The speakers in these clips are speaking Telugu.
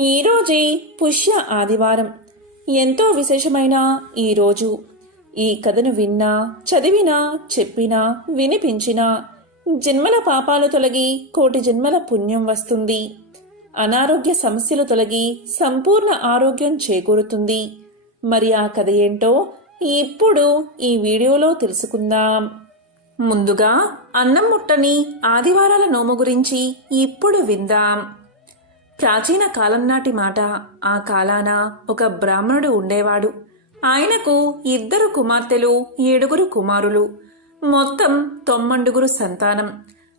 ఈరోజే పుష్య ఆదివారం. ఎంతో విశేషమైన ఈరోజు ఈ కథను విన్నా, చదివినా, చెప్పినా, వినిపించినా జన్మల పాపాలు తొలగి కోటి జన్మల పుణ్యం వస్తుంది. అనారోగ్య సమస్యలు తొలగి సంపూర్ణ ఆరోగ్యం చేకూరుతుంది. మరి ఆ కథ ఏంటో ఇప్పుడు ఈ వీడియోలో తెలుసుకుందాం. ముందుగా అన్నం ముట్టని ఆదివారాల నోము గురించి ఇప్పుడు విందాం. ప్రాచీన కాలం నాటి మాట. ఆ కాలాన ఒక బ్రాహ్మణుడు ఉండేవాడు. ఆయనకు 2 కుమార్తెలు, 7 కుమారులు, మొత్తం 9 సంతానం.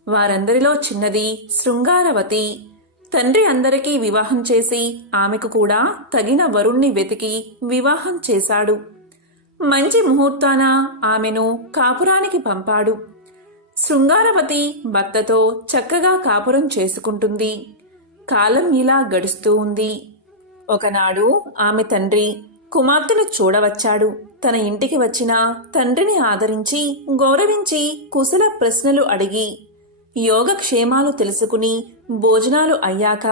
వారందరిలో చిన్నది శృంగారవతి. తండ్రి అందరికీ వివాహం చేసి ఆమెకు కూడా తగిన వరుణ్ణి వెతికి వివాహం చేశాడు. మంచి ముహూర్తాన ఆమెను కాపురానికి పంపాడు. శృంగారవతి భర్తతో చక్కగా కాపురం చేసుకుంటుంది. కాలం ఇలా గడుస్తూ ఉంది. ఒకనాడు ఆమె తండ్రి కుమార్తెను చూడవచ్చాడు. తన ఇంటికి వచ్చిన తండ్రిని ఆదరించి, గౌరవించి, కుశల ప్రశ్నలు అడిగి, యోగక్షేమాలు తెలుసుకుని భోజనాలు అయ్యాక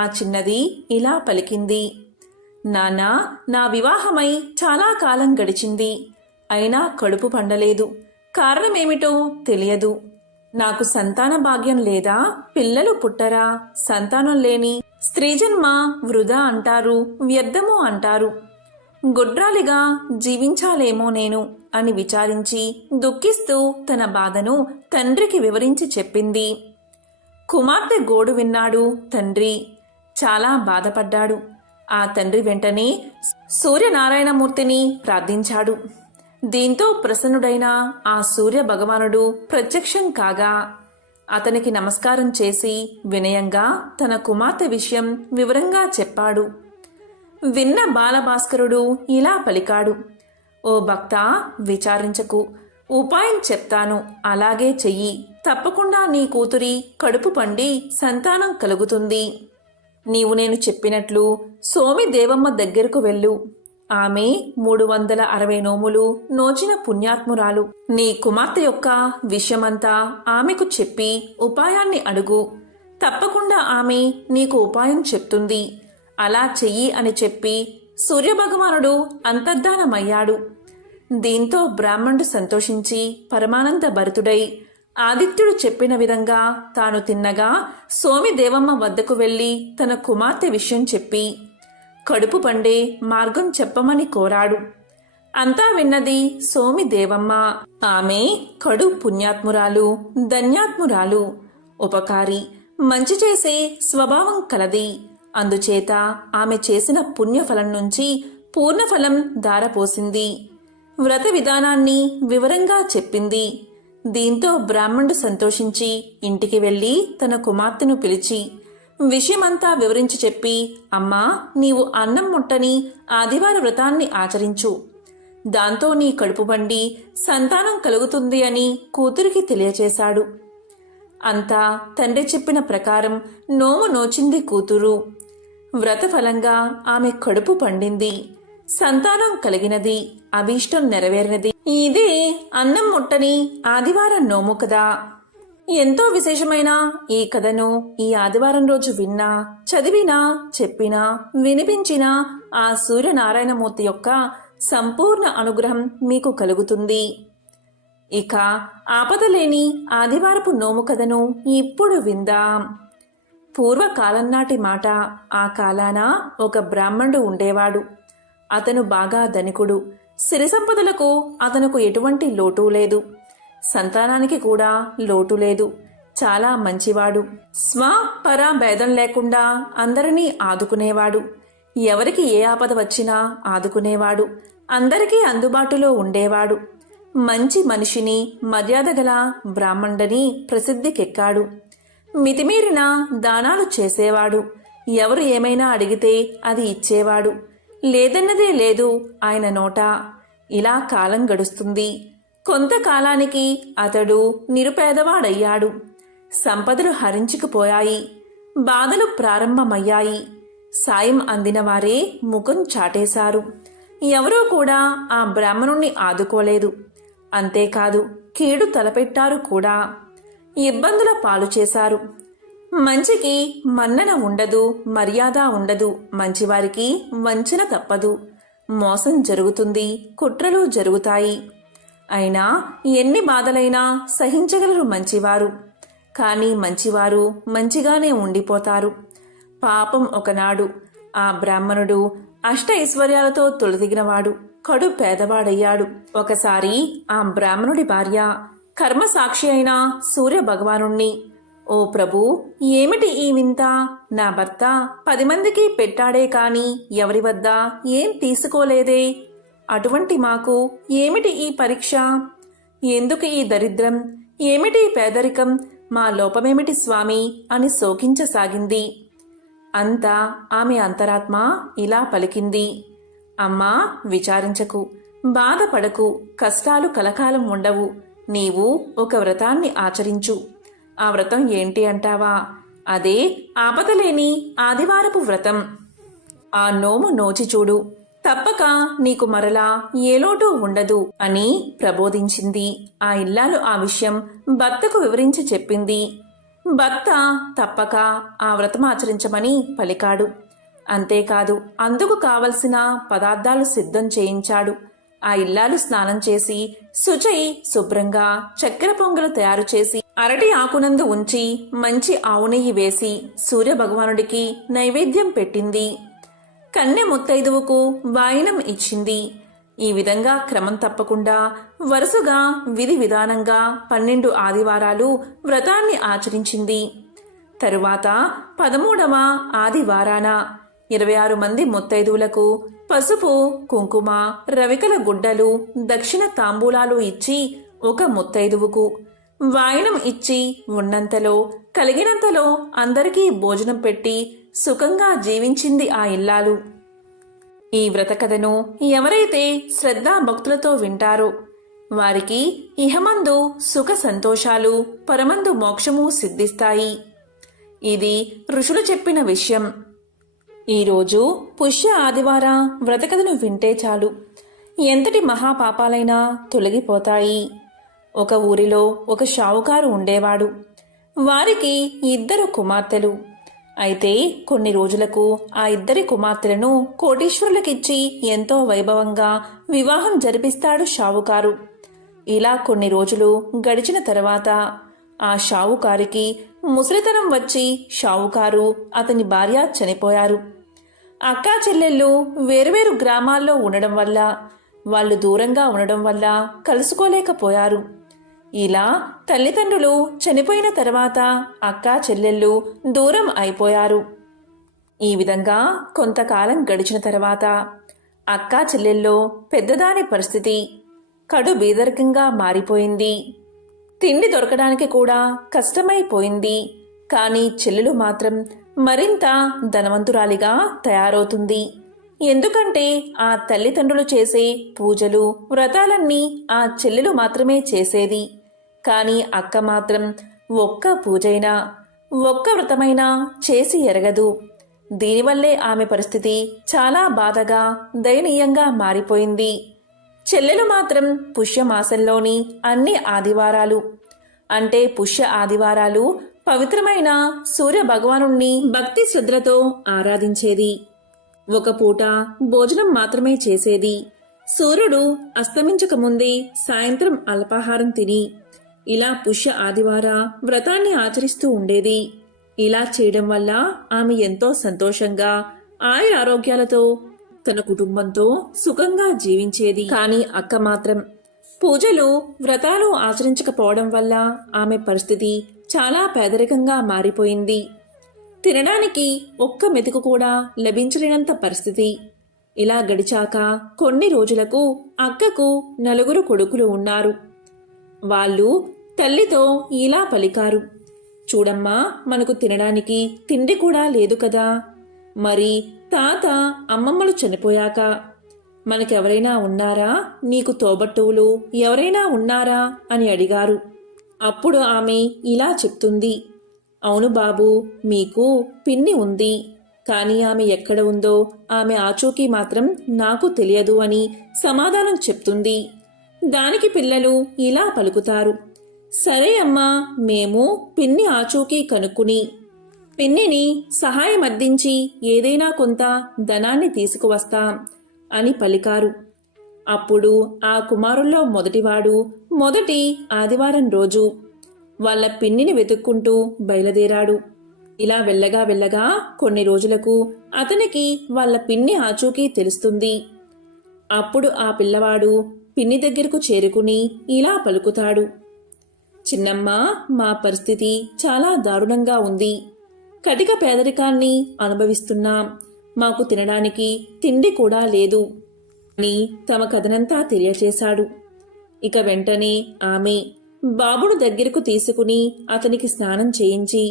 ఆ చిన్నది ఇలా పలికింది. నాన్నా, నా వివాహమై చాలా కాలం గడిచింది. అయినా కడుపు పండలేదు. కారణమేమిటో తెలియదు. నాకు సంతాన భాగ్యం లేదా? పిల్లలు పుట్టరా? సంతానం లేని స్త్రీజన్మ వృధా అంటారు, వ్యర్థము అంటారు. గొడ్రాలిగా జీవించాలేమో నేను అని విచారించి దుఃఖిస్తూ తన బాధను తండ్రికి వివరించి చెప్పింది. కుమార్తె గోడు విన్నాడు తండ్రి. చాలా బాధపడ్డాడు. ఆ తండ్రి వెంటనే సూర్యనారాయణమూర్తిని ప్రార్థించాడు. దీంతో ప్రసన్నుడైన ఆ సూర్య భగవానుడు ప్రత్యక్షం కాగా అతనికి నమస్కారం చేసి వినయంగా తన కుమార్తె విషయం వివరంగా చెప్పాడు. విన్న బాలభాస్కరుడు ఇలా పలికాడు. ఓ భక్తా, విచారించకు. ఉపాయం చెప్తాను, అలాగే చెయ్యి. తప్పకుండా నీ కూతురి కడుపు పండి సంతానం కలుగుతుంది. నీవు నేను చెప్పినట్లు సోమి దేవమ్మ దగ్గరకు వెళ్ళు. ఆమె 360 నోములు నోచిన పుణ్యాత్మురాలు. నీ కుమార్తె యొక్క విషయమంతా ఆమెకు చెప్పి ఉపాయాన్ని అడుగు. తప్పకుండా ఆమె నీకు ఉపాయం చెప్తుంది. అలా చెయ్యి అని చెప్పి సూర్యభగవానుడు అంతర్ధానమయ్యాడు. దీంతో బ్రాహ్మణుడు సంతోషించి పరమానంద భరితుడై ఆదిత్యుడు చెప్పిన విధంగా తాను తిన్నగా సోమిదేవమ్మ వద్దకు వెళ్లి తన కుమార్తె విషయం చెప్పి కడుపు పండే మార్గం చెప్పమని కోరాడు. అంతా విన్నది సోమిదేవమ్మ. ఆమె కడు పుణ్యాత్మురాలు, ధన్యాత్మురాలు, ఉపకారి, మంచి చేసే స్వభావం కలది. అందుచేత ఆమె చేసిన పుణ్యఫలం నుంచి పూర్ణఫలం ధారపోసింది. వ్రత విధానాన్ని వివరంగా చెప్పింది. దీంతో బ్రాహ్మణుడు సంతోషించి ఇంటికి వెళ్లి తన కుమార్తెను పిలిచి విషయమంతా వివరించి చెప్పి, అమ్మా, నీవు అన్నం ముట్టని ఆదివార వ్రతాన్ని ఆచరించు. దాంతో నీ కడుపు పండి సంతానం కలుగుతుంది అని కూతురికి తెలియచేశాడు. అంతా తండ్రి చెప్పిన ప్రకారం నోము నోచింది కూతురు. వ్రతఫలంగా ఆమె కడుపు పండింది, సంతానం కలిగినది, అభీష్టం నెరవేరినది. ఇదే అన్నం ముట్టని ఆదివారం నోము కదా. ఎంతో విశేషమైన ఈ కథను ఈ ఆదివారం రోజు విన్నా, చదివినా, చెప్పినా, వినిపించినా ఆ సూర్యనారాయణమూర్తి యొక్క సంపూర్ణ అనుగ్రహం మీకు కలుగుతుంది. ఇక ఆపదలేని ఆదివారపు నోము కథను ఇప్పుడు విందాం. పూర్వకాలం నాటి మాట. ఆ కాలాన ఒక బ్రాహ్మణుడు ఉండేవాడు. అతను బాగా ధనికుడు. సిరి సంపదలకు అతనుకు ఎటువంటి లోటు లేదు. సంతానానికి కూడా లోటు లేదు. చాలా మంచివాడు. స్వ పర భేదం లేకుండా అందరినీ ఆదుకునేవాడు. ఎవరికి ఏ ఆపద వచ్చినా ఆదుకునేవాడు. అందరికీ అందుబాటులో ఉండేవాడు. మంచి మనిషిని, మర్యాద గల బ్రాహ్మణుడని ప్రసిద్ధికెక్కాడు. మితిమీరిన దానాలు చేసేవాడు. ఎవరు ఏమైనా అడిగితే అది ఇచ్చేవాడు. లేదన్నదే లేదు ఆయన నోట. ఇలా కాలం గడుస్తుంది. కొంతకాలానికి అతడు నిరుపేదవాడయ్యాడు. సంపదలు హరించుకుపోయాయి. బాధలు ప్రారంభమయ్యాయి. సాయం అందిన వారే ముఖం చాటేశారు. ఎవరూ కూడా ఆ బ్రాహ్మణుణ్ణి ఆదుకోలేదు. అంతేకాదు, కీడు తలపెట్టారు కూడా. ఇబ్బందుల పాలు చేశారు. మంచికి మన్నన ఉండదు, మర్యాద ఉండదు. మంచివారికి వంచన తప్పదు. మోసం జరుగుతుంది, కుట్రలు జరుగుతాయి. అయినా ఎన్ని బాధలైనా సహించగలరు మంచివారు. కానీ మంచివారు మంచిగానే ఉండిపోతారు. పాపం ఒకనాడు ఆ బ్రాహ్మణుడు అష్ట ఐశ్వర్యాలతో తొలదిగినవాడు కడు పేదవాడయ్యాడు. ఒకసారి ఆ బ్రాహ్మణుడి భార్య కర్మసాక్షి అయిన సూర్య భగవానుణ్ణి, ఓ ప్రభూ, ఏమిటి ఈ వింత? నా భర్త 10 మందికి పెట్టాడే కాని ఎవరి వద్ద ఏం తీసుకోలేదే. అటువంటి మాకు ఏమిటి ఈ పరీక్ష? ఎందుకు ఈ దరిద్రం? ఏమిటి పేదరికం? మా లోపమేమిటి స్వామి అని శోకించసాగింది. అంతా ఆమె అంతరాత్మ ఇలా పలికింది, అమ్మా, విచారించకు, బాధపడకు. కష్టాలు కలకాలం ఉండవు. నీవు ఒక వ్రతాన్ని ఆచరించు. ఆ వ్రతం ఏంటి అంటావా? అదే ఆపదలేని ఆదివారపు వ్రతం. ఆ నోము నోచి చూడు, తప్పక నీకు మరలా ఏ లోటు ఉండదు అని ప్రబోధించింది. ఆ ఇల్లాలు ఆ విషయం భర్తకు వివరించి చెప్పింది. భర్త తప్పక ఆ వ్రతం ఆచరించమని పలికాడు. అంతేకాదు, అందుకు కావలసిన పదార్థాలు సిద్ధం చేయించాడు. ఆ ఇల్లాలు స్నానం చేసి శుచై శుభ్రంగా చక్కెర పొంగలు తయారు చేసి అరటి ఆకునందు ఉంచి మంచి ఆవు నెయ్యి వేసి సూర్యభగవానుడికి నైవేద్యం పెట్టింది. కన్నె ముత్తైదువుకు వాయినం ఇచ్చింది. ఈ విధంగా క్రమం తప్పకుండా వరుసగా విధి విధానంగా 12 ఆదివారాలు వ్రతాన్ని ఆచరించింది. తరువాత 13వ ఆదివారాన 26 మంది ముత్తైదువులకు పసుపు, కుంకుమ, రవికల గుడ్డలు, దక్షిణ తాంబూలాలు ఇచ్చి ఒక ముత్తైదువుకు వాయనం ఇచ్చి ఉన్నంతలో కలిగినంతలో అందరికీ భోజనం పెట్టి సుఖంగా జీవించింది ఆ ఇల్లాలు. ఈ వ్రత కథను ఎవరైతే శ్రద్ధాభక్తులతో వింటారో వారికి ఇహమందు సుఖ సంతోషాలు, పరమందు మోక్షము సిద్ధిస్తాయి. ఇది ఋషులు చెప్పిన విషయం. ఈరోజు పుష్య ఆదివార వ్రతకథను వింటే చాలు ఎంతటి మహాపాపాలైనా తొలగిపోతాయి. ఒక ఊరిలో ఒక షావుకారు ఉండేవాడు. వారికి 2 కుమార్తెలు. అయితే కొన్ని రోజులకు ఆ 2 కుమార్తెలను కోటీశ్వరులకిచ్చి ఎంతో వైభవంగా వివాహం జరిపిస్తాడు షావుకారు. ఇలా కొన్ని రోజులు గడిచిన తర్వాత ఆ షావుకారికి ముసలితనం వచ్చి షావుకారు, అతని భార్య చనిపోయారు. అక్కా చెల్లెళ్ళు వేరువేరు గ్రామాల్లో ఉండడం వల్ల, వాళ్ళు దూరంగా ఉండడం వల్ల కలుసుకోలేకపోయారు. ఇలా తల్లిదండ్రులు చనిపోయిన తర్వాత అక్కా చెల్లెళ్ళు దూరం అయిపోయారు. ఈ విధంగా కొంతకాలం గడిచిన తర్వాత అక్కా చెల్లెల్లో పెద్దదాని పరిస్థితి కడు బీదరికంగా మారిపోయింది. తిండి దొరకడానికి కూడా కష్టమైపోయింది. కానీ చెల్లెలు మాత్రం మరింత ధనవంతురాలిగా తయారవుతుంది. ఎందుకంటే ఆ తల్లిదండ్రులు చేసే పూజలు, వ్రతాలన్నీ ఆ చెల్లెలు మాత్రమే చేసేది. కానీ అక్క మాత్రం ఒక్క పూజైనా, ఒక్క వ్రతమైనా చేసి ఎరగదు. దీనివల్లే ఆమె పరిస్థితి చాలా బాధగా, దయనీయంగా మారిపోయింది. చెల్లెలు మాత్రం పుష్యమాసంలోని అన్ని ఆదివారాలు, అంటే పుష్య ఆదివారాలు పవిత్రమైన సూర్య భగవానుణ్ణి భక్తి శ్రద్ధలతో ఆరాధించేది. ఒక పూట భోజనం మాత్రమే చేసేది. సూర్యుడు అస్తమించకముందే సాయంత్రం అల్పాహారం తిని ఇలా పుష్య ఆదివార వ్రతాన్ని ఆచరిస్తూ ఉండేది. ఇలా చేయడం వల్ల ఆమె ఎంతో సంతోషంగా, ఆయుర ఆరోగ్యాలతో తన కుటుంబంతో సుఖంగా జీవించేది. కానీ అక్క మాత్రం పూజలు, వ్రతాలు ఆచరించకపోవడం వల్ల ఆమె పరిస్థితి చాలా పేదరికంగా మారిపోయింది. తినడానికి ఒక్క మెతుకు కూడా లభించలేనంత పరిస్థితి. ఇలా గడిచాక కొన్ని రోజులకు అక్కకు 4 కొడుకులు ఉన్నారు. వాళ్ళు తల్లితో ఇలా పలికారు, చూడమ్మా, మనకు తినడానికి తిండి కూడా లేదు కదా. మరి తాత, అమ్మమ్మలు చనిపోయాక మనకెవరైనా ఉన్నారా? నీకు తోబట్టువులు ఎవరైనా ఉన్నారా అని అడిగారు. అప్పుడు ఆమె ఇలా చెప్తుంది, అవును బాబు, మీకు పిన్ని ఉంది. కానీ ఆమె ఎక్కడ ఉందో ఆమె ఆచూకీ మాత్రం నాకు తెలియదు అని సమాధానం చెప్తుంది. దానికి పిల్లలు ఇలా పలుకుతారు, సరే అమ్మా, మేము పిన్ని ఆచూకీ కనుక్కుని పిన్నిని సహాయం అర్థించి ఏదైనా కొంత ధనాన్ని తీసుకువస్తాం అని పలికారు. అప్పుడు ఆ కుమారుల్లో మొదటివాడు మొదటి ఆదివారం రోజు వాళ్ళ పిన్నిని వెతుక్కుంటూ బయలుదేరాడు. ఇలా వెళ్ళగా వెళ్ళగా కొన్ని రోజులకు అతనికి వాళ్ళ పిన్ని ఆచూకీ తెలుస్తుంది. అప్పుడు ఆ పిల్లవాడు పిన్ని దగ్గరకు చేరుకుని ఇలా పలుకుతాడు. చిన్నమ్మ, మా పరిస్థితి చాలా దారుణంగా ఉంది. కటిక పేదరికాన్ని అనుభవిస్తున్నాం. మాకు తినడానికి తిండి కూడా లేదు అని తమ కథనంతా తెలియచేశాడు. ఇక వెంటనే ఆమె బాబును దగ్గరకు తీసుకుని అతనికి స్నానం చేయించి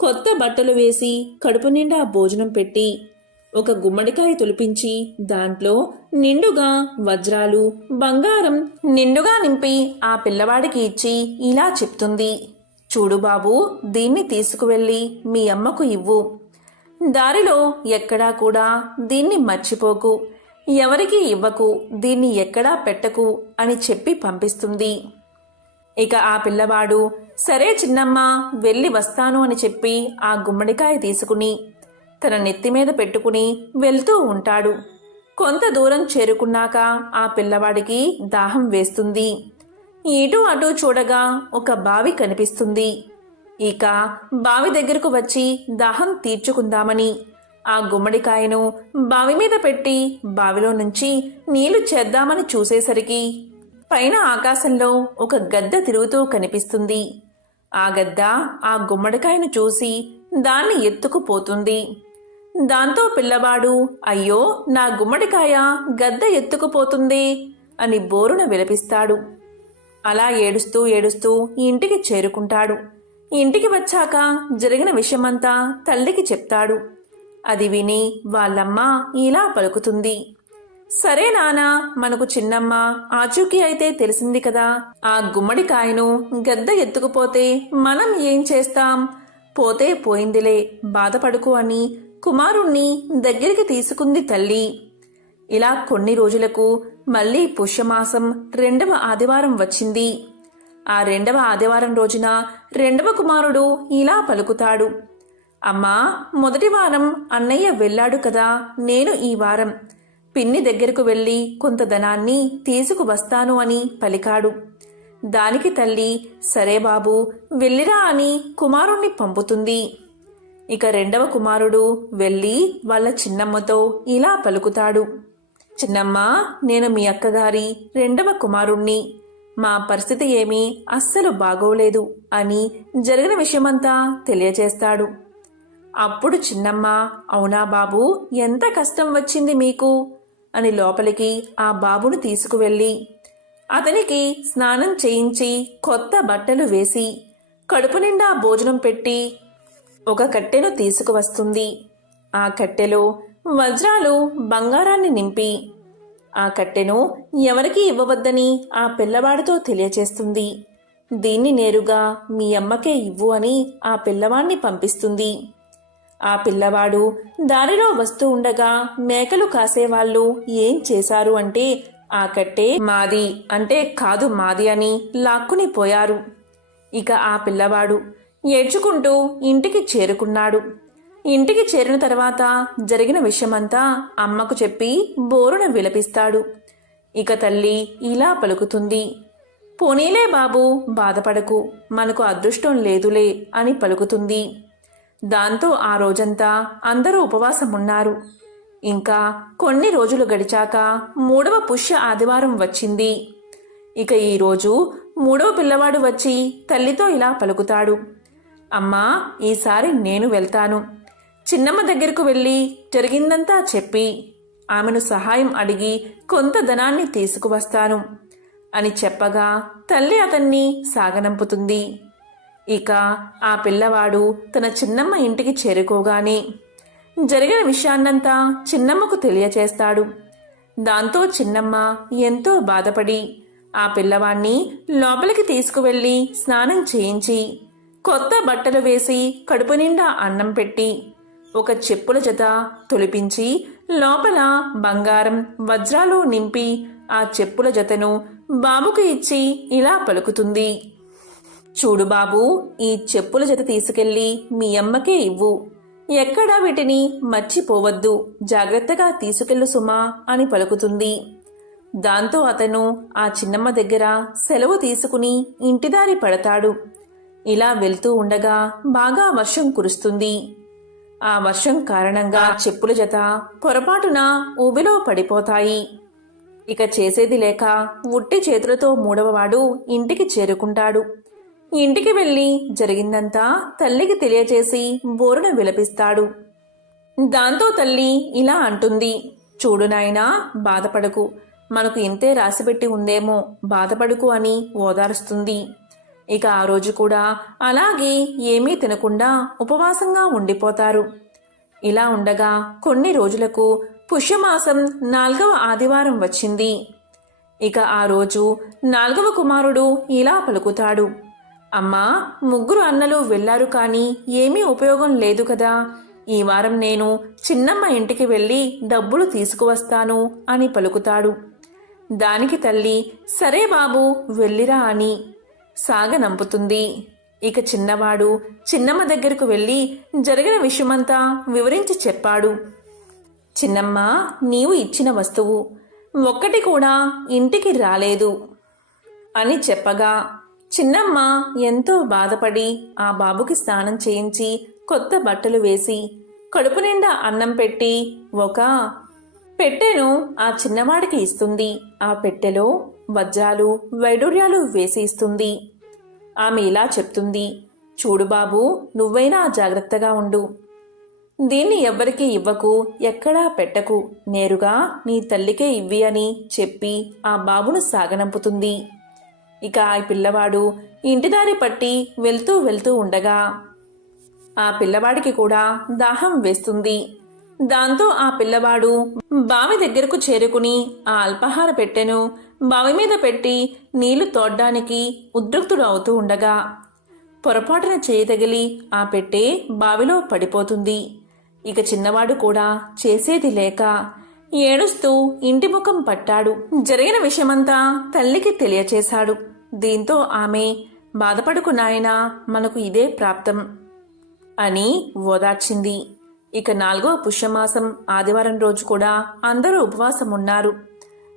కొత్త బట్టలు వేసి కడుపు నిండా భోజనం పెట్టి ఒక గుమ్మడికాయ తొలిపించి దాంట్లో నిండుగా వజ్రాలు, బంగారం నిండుగా నింపి ఆ పిల్లవాడికి ఇచ్చి ఇలా చెప్తుంది. చూడు బాబు, దీన్ని తీసుకువెళ్ళి మీ అమ్మకు ఇవ్వు. దారిలో ఎక్కడా కూడా దీన్ని మర్చిపోకు, ఎవరికీ ఇవ్వకు, దీన్ని ఎక్కడా పెట్టకు అని చెప్పి పంపిస్తుంది. ఇక ఆ పిల్లవాడు సరే చిన్నమ్మ, వెళ్ళి వస్తాను అని చెప్పి ఆ గుమ్మడికాయ తీసుకుని తన నెత్తిమీద పెట్టుకుని వెళ్తూ ఉంటాడు. కొంత దూరం చేరుకున్నాక ఆ పిల్లవాడికి దాహం వేస్తుంది. ఇటు అటు చూడగా ఒక బావి కనిపిస్తుంది. ఇక బావి దగ్గరకు వచ్చి దాహం తీర్చుకుందామని ఆ గుమ్మడికాయను బావి మీద పెట్టి బావిలో నుంచి నీళ్లు చేద్దామని చూసేసరికి పైన ఆకాశంలో ఒక గద్ద తిరుగుతూ కనిపిస్తుంది. ఆ గద్ద ఆ గుమ్మడికాయను చూసి దాన్ని ఎత్తుకుపోతుంది. దాంతో పిల్లవాడు అయ్యో, నా గుమ్మడికాయ గద్ద ఎత్తుకుపోతుంది అని బోరున విలపిస్తాడు. అలా ఏడుస్తూ ఏడుస్తూ ఇంటికి చేరుకుంటాడు. ఇంటికి వచ్చాక జరిగిన విషయమంతా తల్లికి చెప్తాడు. అది విని వాళ్ళమ్మ ఇలా పలుకుతుంది. సరే నానా, మనకు చిన్నమ్మ ఆచూకీ అయితే తెలిసింది కదా. ఆ గుమ్మడికాయను గద్ద ఎత్తుకుపోతే మనం ఏం చేస్తాం? పోతే పోయిందిలే, బాధపడుకు అని కుమారుణ్ణి దగ్గరికి తీసుకుంది తల్లి. ఇలా కొన్ని రోజులకు మళ్లీ పుష్యమాసం 2వ ఆదివారం వచ్చింది. ఆ 2వ ఆదివారం రోజున 2వ కుమారుడు ఇలా పలుకుతాడు. అమ్మా, మొదటి వారం అన్నయ్య వెళ్ళాడు కదా, నేను ఈ వారం పిన్ని దగ్గరకు వెళ్ళి కొంత ధనాన్ని తీసుకువస్తాను అని పలికాడు. దానికి తల్లి సరే బాబు, వెళ్ళిరా అని కుమారుణ్ణి పంపుతుంది. ఇక 2వ కుమారుడు వెళ్ళి వాళ్ళ చిన్నమ్మతో ఇలా పలుకుతాడు. చిన్నమ్మ, నేను మీ అక్కగారి 2వ కుమారుణ్ణి. మా పరిస్థితి ఏమీ అస్సలు బాగోలేదు అని జరిగిన విషయమంతా తెలియచేస్తాడు. అప్పుడు చిన్నమ్మ అవునా బాబు, ఎంత కష్టం వచ్చింది మీకు అని లోపలికి ఆ బాబును తీసుకువెళ్ళి అతనికి స్నానం చేయించి కొత్త బట్టలు వేసి కడుపు నిండా భోజనం పెట్టి ఒక కట్టెను తీసుకువస్తుంది. ఆ కట్టెలో వజ్రాలు, బంగారాన్ని నింపి ఆ కట్టెను ఎవరికీ ఇవ్వవద్దని ఆ పిల్లవాడితో తెలియచేస్తుంది. దీన్ని నేరుగా మీ అమ్మకే ఇవ్వు అని ఆ పిల్లవాణ్ణి పంపిస్తుంది. ఆ పిల్లవాడు దారిలో వస్తూ ఉండగా మేకలు కాసేవాళ్ళు ఏం చేశారు అంటే ఆ కట్టె మాది అంటే కాదు మాది అని లాక్కుని పోయారు. ఇక ఆ పిల్లవాడు ఏడ్చుకుంటూ ఇంటికి చేరుకున్నాడు. ఇంటికి చేరిన తర్వాత జరిగిన విషయమంతా అమ్మకు చెప్పి బోరున విలపిస్తాడు. ఇక తల్లి ఇలా పలుకుతుంది. పోనీలే బాబు, బాధపడకు, మనకు అదృష్టం లేదులే అని పలుకుతుంది. దాంతో ఆ రోజంతా అందరూ ఉపవాసమున్నారు. ఇంకా కొన్ని రోజులు గడిచాక 3వ పుష్య ఆదివారం వచ్చింది. ఇక ఈరోజు 3వ పిల్లవాడు వచ్చి తల్లితో ఇలా పలుకుతాడు. అమ్మా, ఈసారి నేను వెళ్తాను. చిన్నమ్మ దగ్గరకు వెళ్ళి జరిగిందంతా చెప్పి ఆమెను సహాయం అడిగి కొంత ధనాన్ని తీసుకువస్తాను అని చెప్పగా తల్లి అతన్ని సాగనంపుతుంది. ఇక ఆ పిల్లవాడు తన చిన్నమ్మ ఇంటికి చేరుకోగానే జరిగిన విషయాన్నంతా చిన్నమ్మకు తెలియచేస్తాడు. దాంతో చిన్నమ్మ ఎంతో బాధపడి ఆ పిల్లవాణ్ణి లోపలికి తీసుకువెళ్ళి స్నానం చేయించి కొత్త బట్టలు వేసి కడుపు నిండా అన్నం పెట్టి ఒక చెప్పుల జత తొలిపించి లోపల బంగారం, వజ్రాలు నింపి ఆ చెప్పుల జతను బాబుకు ఇచ్చి ఇలా పలుకుతుంది. చూడు బాబూ, ఈ చెప్పుల జత తీసుకెళ్లి మీ అమ్మకే ఇవ్వు. ఎక్కడా వీటిని మర్చిపోవద్దు, జాగ్రత్తగా తీసుకెళ్ళు సుమా అని పలుకుతుంది. దాంతో అతను ఆ చిన్నమ్మ దగ్గర సెలవు తీసుకుని ఇంటిదారి పడతాడు. ఇలా వెళ్తూ ఉండగా బాగా వర్షం కురుస్తుంది. ఆ వర్షం కారణంగా చెప్పుల జత పొరపాటున ఊబిలో పడిపోతాయి. ఇక చేసేది లేక ఉట్టి చేతులతో మూడవవాడు ఇంటికి చేరుకుంటాడు. ఇంటికి వెళ్లి జరిగిందంతా తల్లికి తెలియచేసి బోరున విలపిస్తాడు. దాంతో తల్లి ఇలా అంటుంది, చూడు నాయనా, బాధపడకు, మనకు ఇంతే రాసిపెట్టి ఉందేమో, బాధపడుకు అని ఓదారుస్తుంది. ఇక ఆ రోజు కూడా అలాగే ఏమీ తినకుండా ఉపవాసంగా ఉండిపోతారు. ఇలా ఉండగా కొన్ని రోజులకు పుష్యమాసం 4వ ఆదివారం వచ్చింది. ఇక ఆ రోజు 4వ కుమారుడు ఇలా పలుకుతాడు, అమ్మా, 3 అన్నలు వెళ్లారు కానీ ఏమీ ఉపయోగం లేదు కదా, ఈ వారం నేను చిన్నమ్మ ఇంటికి వెళ్లి డబ్బులు తీసుకువస్తాను అని పలుకుతాడు. దానికి తల్లి, సరే బాబు, వెళ్ళిరా అని సాగనంపుతుంది. ఇక చిన్నవాడు చిన్నమ్మ దగ్గరకు వెళ్లి జరిగిన విషయమంతా వివరించి చెప్పాడు. చిన్నమ్మ, నీవు ఇచ్చిన వస్తువు ఒక్కటి కూడా ఇంటికి రాలేదు అని చెప్పగా చిన్నమ్మ ఎంతో బాధపడి ఆ బాబుకి స్నానం చేయించి కొత్త బట్టలు వేసి కడుపు నిండా అన్నం పెట్టి ఒక పెట్టెను ఆ చిన్నవాడికి ఇస్తుంది. ఆ పెట్టెలో వజ్రాలు వైడూర్యాలు వేసి ఇస్తుంది. ఆమె ఇలా చెప్తుంది, చూడు బాబు, నువ్వైనా జాగ్రత్తగా ఉండు, దీన్ని ఎవ్వరికీ ఇవ్వకు, ఎక్కడా పెట్టకు, నేరుగా నీ తల్లికే ఇవ్వి అని చెప్పి ఆ బాబును సాగనంపుతుంది. ఇక ఆ పిల్లవాడు ఇంటిదారి పట్టి వెళ్తూ వెళ్తూ ఉండగా ఆ పిల్లవాడికి కూడా దాహం వేస్తుంది. దాంతో ఆ పిల్లవాడు బావి దగ్గరకు చేరుకుని ఆ అల్పాహార పెట్టెను బావి మీద పెట్టి నీళ్లు తోడ్డానికి ఉద్రిక్తుడు అవుతూ ఉండగా పొరపాటున చేయి తగిలి ఆ పెట్టె బావిలో పడిపోతుంది. ఇక చిన్నవాడు కూడా చేసేది లేక ఏడుస్తూ ఇంటి ముఖం పట్టాడు. జరిగిన విషయమంతా తల్లికి తెలియచేశాడు. దీంతో ఆమె, బాధపడుకు నాయనా, మనకు ఇదే ప్రాప్తం అని ఓదార్చింది. ఇక 4వ పుష్యమాసం ఆదివారం రోజు కూడా అందరూ ఉపవాసం ఉన్నారు.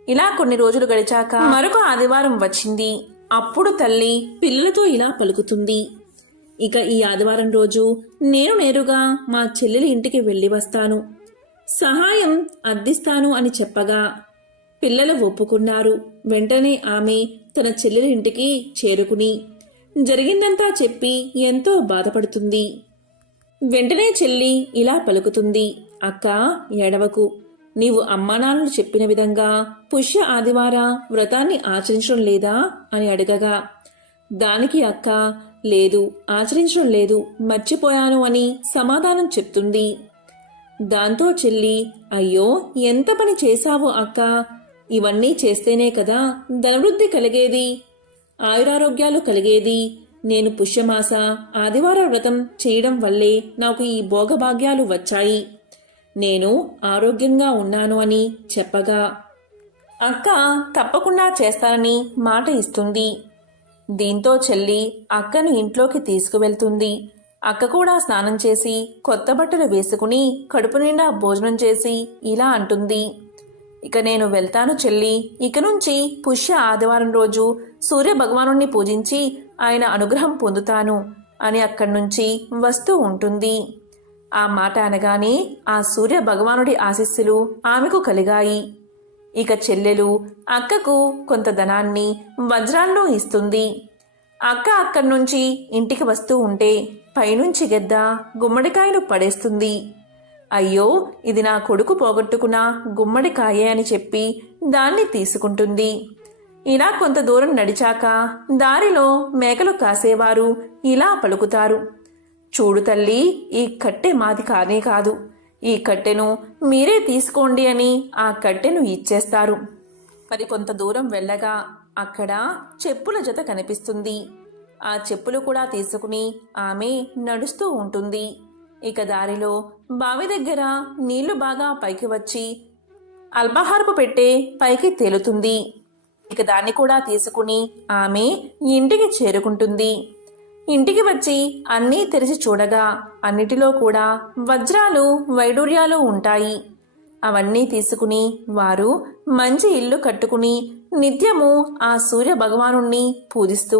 ఇలా కొన్ని రోజులు గడిచాక మరొక ఆదివారం వచ్చింది. అప్పుడు తల్లి పిల్లలతో ఇలా పలుకుతుంది, ఇక ఈ ఆదివారం రోజు నేను నేరుగా మా చెల్లెలి ఇంటికి వెళ్ళి వస్తాను, సహాయం అర్థిస్తాను అని చెప్పగా పిల్లలు ఒప్పుకున్నారు. వెంటనే ఆమె తన చెల్లెలి ఇంటికి చేరుకుని జరిగిందంతా చెప్పి ఎంతో బాధపడుతుంది. వెంటనే చెల్లి ఇలా పలుకుతుంది, అక్క, ఏడవకు, నీవు అమ్మానాన్నలు చెప్పిన విధంగా పుష్య ఆదివార వ్రతాన్ని ఆచరించడం లేదా అని అడగగా దానికి అక్క, లేదు, ఆచరించడం లేదు, మర్చిపోయాను అని సమాధానం చెప్తుంది. దాంతో చెల్లి, అయ్యో, ఎంత పని చేశావు అక్క, ఇవన్నీ చేస్తేనే కదా ధనవృద్ధి కలిగేది, ఆయురారోగ్యాలు కలిగేది, నేను పుష్యమాస ఆదివార వ్రతం చేయడం వల్లే నాకు ఈ భోగభాగ్యాలు వచ్చాయి, నేను ఆరోగ్యంగా ఉన్నాను అని చెప్పగా అక్క తప్పకుండా చేస్తానని మాట ఇస్తుంది. దీంతో చెల్లి అక్కను ఇంట్లోకి తీసుకువెళ్తుంది. అక్క కూడా స్నానం చేసి కొత్త బట్టలు వేసుకుని కడుపు నిండా భోజనం చేసి ఇలా అంటుంది, ఇక నేను వెళ్తాను చెల్లి, ఇక నుంచి పుష్య ఆదివారం రోజు సూర్య భగవానుణ్ణి పూజించి ఆయన అనుగ్రహం పొందుతాను అని అక్కడి నుంచి వస్తూ ఉంటుంది. ఆ మాట అనగానే ఆ సూర్య భగవానుడి ఆశీస్సులు ఆమెకు కలిగాయి. ఇక చెల్లెలు అక్కకు కొంత ధనాన్ని వజ్రాలను ఇస్తుంది. అక్క అక్కడి నుంచి ఇంటికి వస్తూ ఉంటే పైనుంచి గెద్ద గుమ్మడికాయను పడేస్తుంది. అయ్యో, ఇది నా కొడుకు పోగొట్టుకున్న గుమ్మడికాయే అని చెప్పి దాన్ని తీసుకుంటుంది. ఇలా కొంత దూరం నడిచాక దారిలో మేకలు కాసేవారు ఇలా పలుకుతారు, చూడు తల్లి, ఈ కట్టె మాది కానే కాదు, ఈ కట్టెను మీరే తీసుకోండి అని ఆ కట్టెను ఇచ్చేస్తారు. మరి కొంత దూరం వెళ్ళగా అక్కడ చెప్పుల జత కనిపిస్తుంది. ఆ చెప్పులు కూడా తీసుకుని ఆమె నడుస్తూ ఉంటుంది. ఇక దారిలో బావి దగ్గర నీళ్లు బాగా పైకి వచ్చి అల్పాహారపు పెట్టే పైకి తేలుతుంది. ఇక దాన్ని కూడా తీసుకుని ఆమె ఇంటికి చేరుకుంటుంది. ఇంటికి వచ్చి అన్నీ తెరిచి చూడగా అన్నిటిలో కూడా వజ్రాలు వైడూర్యాలు ఉంటాయి. అవన్నీ తీసుకుని వారు మంచి ఇల్లు కట్టుకుని నిత్యము ఆ సూర్య భగవానుణ్ణి పూజిస్తూ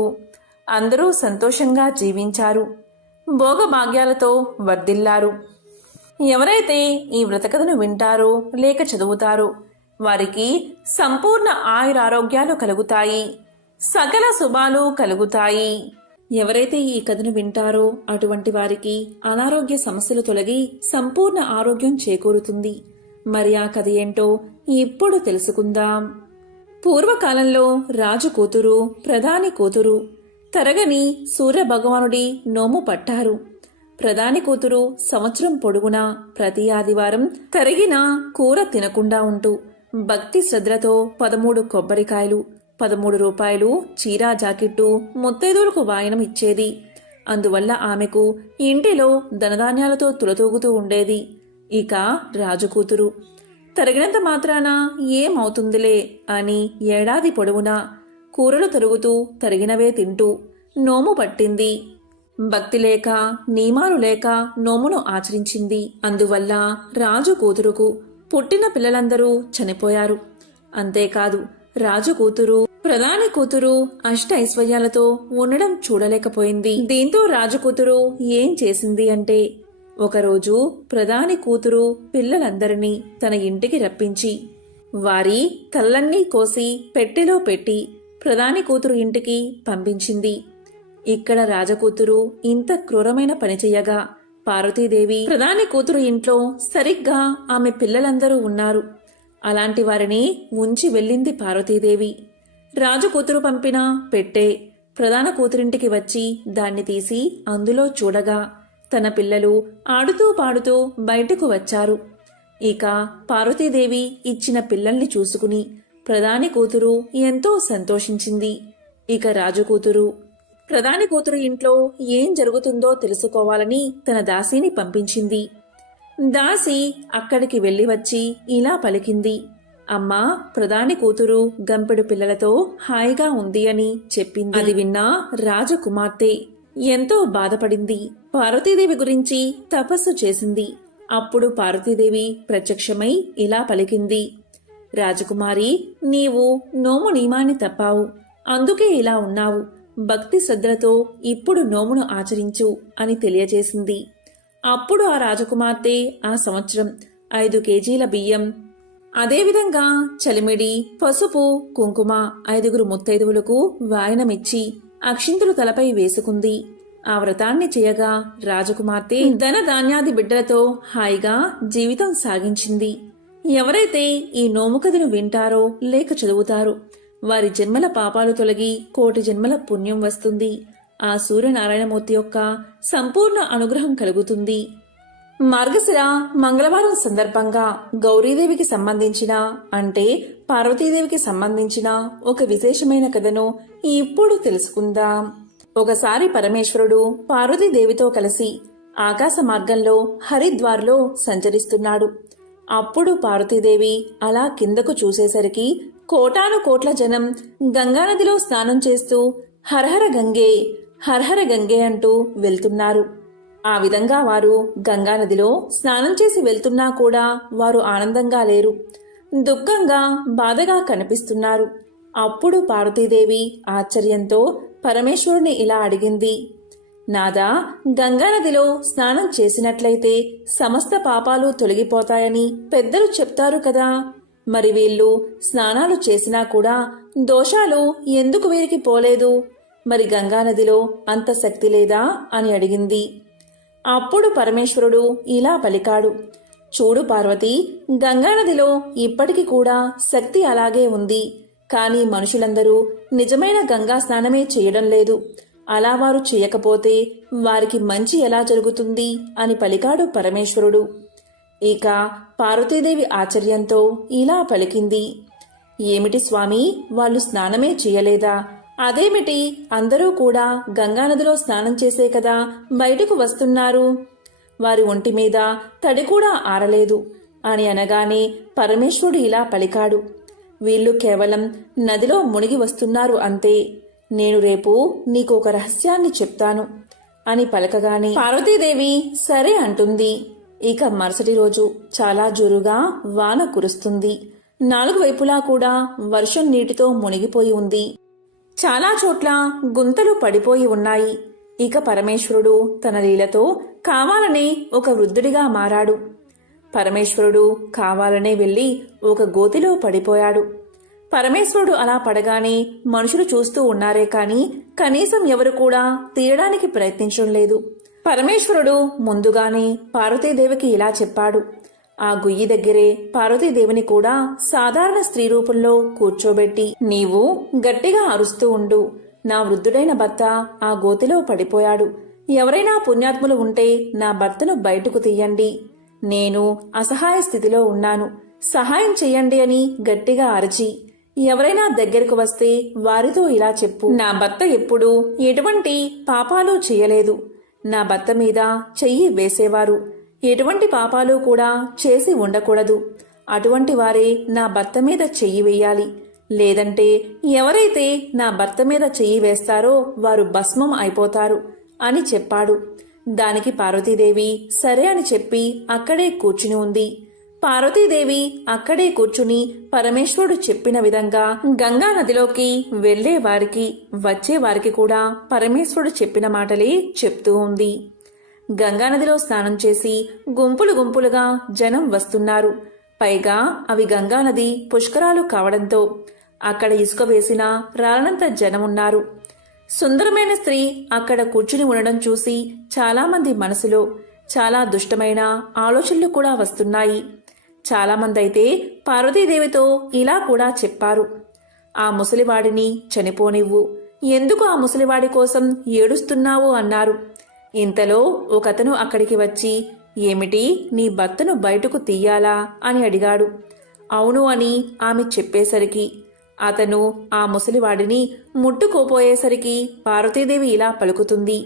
అందరూ సంతోషంగా జీవించారు. భోగభాగ్యాలతో వర్ధిల్లారు. ఎవరైతే ఈ వ్రతకథను వింటారో లేక చదువుతారో వారికి సంపూర్ణ ఆయురారోగ్యాలు కలుగుతాయి, సకల శుభాలు కలుగుతాయి. ఎవరైతే ఈ కథను వింటారో అటువంటి వారికి అనారోగ్య సమస్యలు తొలగి సంపూర్ణ ఆరోగ్యం చేకూరుతుంది. మరి ఆ కథ ఏంటో ఇప్పుడు తెలుసుకుందాం. పూర్వకాలంలో రాజు కూతురు, ప్రధాని కూతురు తరగని సూర్యభగవానుడి నోము పట్టారు. ప్రధాని కూతురు సంవత్సరం పొడుగునా ప్రతి ఆదివారం తరిగిన కూర తినకుండా ఉంటూ భక్తి శ్రద్ధలతో 13 కొబ్బరికాయలు, 13 రూపాయలు చీరా జాకెట్టు ముత్తైదువులకు వాయనం ఇచ్చేది. అందువల్ల ఆమెకు ఇంటిలో ధనధాన్యాలతో తులతూగుతూ ఉండేది. ఇక రాజు కూతురు తరిగినంత మాత్రాన ఏమవుతుందిలే అని ఏడాది పొడవునా కూరలు తరుగుతూ తరిగినవే తింటూ నోము పట్టింది. భక్తి లేక నియమాలు లేక నోమును ఆచరించింది. అందువల్ల రాజు కూతురుకు పుట్టిన పిల్లలందరూ చనిపోయారు. అంతేకాదు రాజు కూతురు, ప్రధాని కూతురు అష్ట ఐశ్వర్యాలతో ఉండడం చూడలేకపోయింది. దీంతో రాజు కూతురు ఏం చేసింది అంటే, ఒకరోజు ప్రధాని కూతురు పిల్లలందరినీ తన ఇంటికి రప్పించి వారి తలన్నీ కోసి పెట్టెలో పెట్టి ప్రధాని కూతురు ఇంటికి పంపించింది. ఇక్కడ రాజకూతురు ఇంత క్రూరమైన పని చెయ్యగా పార్వతీదేవి ప్రధాని కూతురు ఇంట్లో సరిగ్గా ఆమె పిల్లలందరూ ఉన్నారు. అలాంటి వారిని ఉంచి వెళ్ళింది పార్వతీదేవి. రాజకూతురు పంపిన పెట్టె ప్రధాన కూతురింటికి వచ్చి దాన్ని తీసి అందులో చూడగా తన పిల్లలు ఆడుతూ పాడుతూ బయటకు వచ్చారు. ఇక పార్వతీదేవి ఇచ్చిన పిల్లల్ని చూసుకుని ప్రధాని కూతురు ఎంతో సంతోషించింది. ఇక రాజకూతురు ప్రధాని కూతురు ఇంట్లో ఏం జరుగుతుందో తెలుసుకోవాలని తన దాసిని పంపించింది. దాసి అక్కడికి వెళ్లి వచ్చి ఇలా పలికింది. అమ్మా, ప్రధాని కూతురు గంపెడు పిల్లలతో హాయిగా ఉంది అని చెప్పింది. అది విన్న రాజకుమార్తె ఎంతో బాధపడింది. పార్వతీదేవి గురించి తపస్సు చేసింది. అప్పుడు పార్వతీదేవి ప్రత్యక్షమై ఇలా పలికింది. రాజకుమారి, నీవు నోము నియమాన్ని తప్పావు, అందుకే ఇలా ఉన్నావు. భక్తి శ్రద్ధలతో ఇప్పుడు నోమును ఆచరించు అని తెలియజేసింది. అప్పుడు ఆ రాజకుమార్తె ఆ సంవత్సరం 5 కేజీల బియ్యం, అదేవిధంగా చలిమిడి, పసుపు, కుంకుమ 5 ముత్తైదువులకు వాయనమిచ్చి అక్షింతలు తలపై వేసుకుంది. ఆ వ్రతాన్ని చేయగా రాజకుమార్తె ధన ధాన్యాది బిడ్డలతో హాయిగా జీవితం సాగించింది. ఎవరైతే ఈ నోము కథను వింటారో లేక చదువుతారో వారి జన్మల పాపాలు తొలగి కోటి జన్మల పుణ్యం వస్తుంది. ఆ సూర్యనారాయణమూర్తి యొక్క సంపూర్ణ అనుగ్రహం కలుగుతుంది. మార్గశిర మంగళవారం సందర్భంగా గౌరీదేవికి సంబంధించిన అంటే పార్వతీదేవికి సంబంధించిన ఒక విశేషమైన కథను ఇప్పుడు తెలుసుకుందాం. ఒకసారి పరమేశ్వరుడు పార్వతీదేవితో కలిసి ఆకాశ మార్గంలో హరిద్వార్లో సంచరిస్తున్నాడు. అప్పుడు పార్వతీదేవి అలా కిందకు చూసేసరికి కోటాను కోట్ల జనం గంగానదిలో స్నానం చేస్తూ హరహర గంగే, హరహర గంగే అంటూ వెళ్తున్నారు. ఆ విధంగా వారు గంగానదిలో స్నానం చేసి వెళ్తున్నా కూడా వారు ఆనందంగా లేరు, దుఃఖంగా బాధగా కనిపిస్తున్నారు. అప్పుడు పార్వతీదేవి ఆశ్చర్యంతో పరమేశ్వరుని ఇలా అడిగింది. నాదా, గంగానదిలో స్నానం చేసినట్లయితే సమస్త పాపాలు తొలగిపోతాయని పెద్దలు చెప్తారు కదా, మరి వీళ్ళు స్నానాలు చేసినా కూడా దోషాలు ఎందుకు వీరికి పోలేదు? మరి గంగానదిలో అంత శక్తి లేదా అని అడిగింది. అప్పుడు పరమేశ్వరుడు ఇలా పలికాడు. చూడు పార్వతి, గంగానదిలో ఇప్పటికి కూడా శక్తి అలాగే ఉంది. కానీ మనుషులందరూ నిజమైన గంగా స్నానమే చేయడం లేదు. అలా వారు చేయకపోతే వారికి మంచి ఎలా జరుగుతుంది అని పలికాడు పరమేశ్వరుడు. ఇక పార్వతీదేవి ఆశ్చర్యంతో ఇలా పలికింది. ఏమిటి స్వామి, వాళ్ళు స్నానమే చేయలేదా? అదేమిటి, అందరూ కూడా గంగానదిలో స్నానం చేసే కదా బయటకు వస్తున్నారు. వారి ఒంటి మీద తడి కూడా ఆరలేదు అని అనగానే పరమేశ్వరుడు ఇలా పలికాడు. వీళ్ళు కేవలం నదిలో మునిగి వస్తున్నారు అంతే. నేను రేపు నీకు ఒక రహస్యాన్ని చెప్తాను అని పలకగానే పార్వతీదేవి సరే అంటుంది. ఇక మరుసటి రోజు చాలా జోరుగా వాన కురుస్తుంది. 4 వైపులా కూడా వర్షం నీటితో మునిగిపోయి ఉంది. చాలా చోట్ల గుంతలు పడిపోయి ఉన్నాయి. ఇక పరమేశ్వరుడు తన లీలతో కావాలనే ఒక వృద్ధుడిగా మారాడు. పరమేశ్వరుడు కావాలనే వెళ్లి ఒక గోతిలో పడిపోయాడు. పరమేశ్వరుడు అలా పడగానే మనుషులు చూస్తూ ఉన్నారే కాని కనీసం ఎవరు కూడా తీయడానికి ప్రయత్నించడం లేదు. పరమేశ్వరుడు ముందుగానే పార్వతీదేవికి ఇలా చెప్పాడు. ఆ గుయ్యి దగ్గరే పార్వతీదేవిని కూడా సాధారణ స్త్రీ రూపంలో కూర్చోబెట్టి, నీవు గట్టిగా అరుస్తూ ఉండు. నా వృద్ధుడైన భర్త ఆ గోతిలో పడిపోయాడు. ఎవరైనా పుణ్యాత్ములు ఉంటే నా భర్తను బయటకు తీయండి. నేను అసహాయ స్థితిలో ఉన్నాను, సహాయం చెయ్యండి అని గట్టిగా అరచి, ఎవరైనా దగ్గరకు వస్తే వారితో ఇలా చెప్పు, నా భర్త ఎప్పుడూ ఎటువంటి పాపాలు చేయలేదు. నా భర్త మీద చెయ్యి వేసేవారు ఎటువంటి పాపాలు కూడా చేసి ఉండకూడదు. అటువంటి వారే నా భర్త మీద చెయ్యి వేయాలి. లేదంటే ఎవరైతే నా భర్త మీద చెయ్యి వేస్తారో వారు భస్మం అయిపోతారు అని చెప్పాడు. దానికి పార్వతీదేవి సరే అని చెప్పి అక్కడే కూర్చుని ఉంది. పార్వతీదేవి అక్కడే కూర్చుని పరమేశ్వరుడు చెప్పిన విధంగా గంగా నదిలోకి వెళ్లే వారికి వచ్చే వారికి కూడా పరమేశ్వరుడు చెప్పిన మాటలే చెప్తూ ఉంది. గంగానదిలో స్నానం చేసి గుంపులు గుంపులుగా జనం వస్తున్నారు. పైగా అవి గంగానది పుష్కరాలు కావడంతో అక్కడ ఇసుక వేసిన రాలనంత జనమున్నారు. సుందరమైన స్త్రీ అక్కడ కూర్చుని ఉండడం చూసి చాలామంది మనసులో చాలా దుష్టమైన ఆలోచనలు కూడా వస్తున్నాయి. చాలామందైతే పార్వతీదేవితో ఇలా కూడా చెప్పారు, ఆ ముసలివాడిని చనిపోనివ్వు, ఎందుకు ఆ ముసలివాడి కోసం ఏడుస్తున్నావు అన్నారు. ఇంతలో ఒకతను అక్కడికి వచ్చి, ఏమిటి నీ భర్తను బయటకు తీయాలా అని అడిగాడు. అవును అని ఆమె చెప్పేసరికి అతను ఆ ముసలివాడిని ముట్టుకోపోయేసరికి పార్వతీదేవి ఇలా పలుకుతుంది,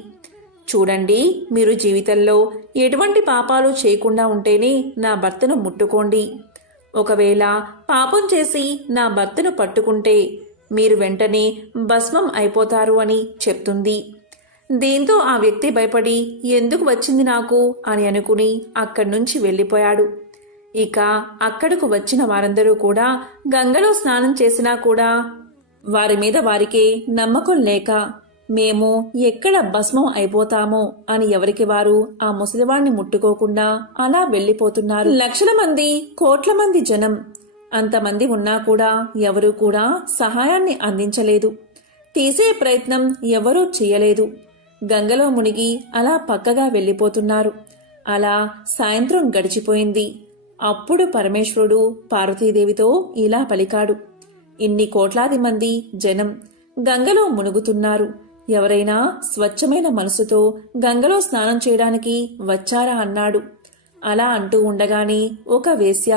చూడండి, మీరు జీవితంలో ఎటువంటి పాపాలు చేయకుండా ఉంటేనే నా భర్తను ముట్టుకోండి. ఒకవేళ పాపం చేసి నా భర్తను పట్టుకుంటే మీరు వెంటనే భస్మం అయిపోతారు అని చెప్తుంది. దీంతో ఆ వ్యక్తి భయపడి ఎందుకు వచ్చింది నాకు అని అనుకుని అక్కడి నుంచి వెళ్ళిపోయాడు. ఇక అక్కడకు వచ్చిన వారందరూ కూడా గంగలో స్నానం చేసినా కూడా వారి మీద వారికే నమ్మకం లేక మేము ఎక్కడ భస్మం అయిపోతామో అని ఎవరికి వారు ఆ ముసలివాణ్ణి ముట్టుకోకుండా అలా వెళ్లిపోతున్నారు. లక్షల మంది, కోట్ల మంది జనం, అంతమంది ఉన్నా కూడా ఎవరూ కూడా సహాయాన్ని అందించలేదు. తీసే ప్రయత్నం ఎవరూ చేయలేదు. గంగలో మునిగి అలా పక్కగా వెళ్లిపోతున్నారు. అలా సాయంత్రం గడిచిపోయింది. అప్పుడు పరమేశ్వరుడు పార్వతీదేవితో ఇలా పలికాడు, ఇన్ని కోట్లాది మంది జనం గంగలో మునుగుతున్నారు. ఎవరైనా స్వచ్ఛమైన మనసుతో గంగలో స్నానం చేయడానికి వచ్చారా అన్నాడు. అలా అంటూ ఉండగానే ఒక వేశ్య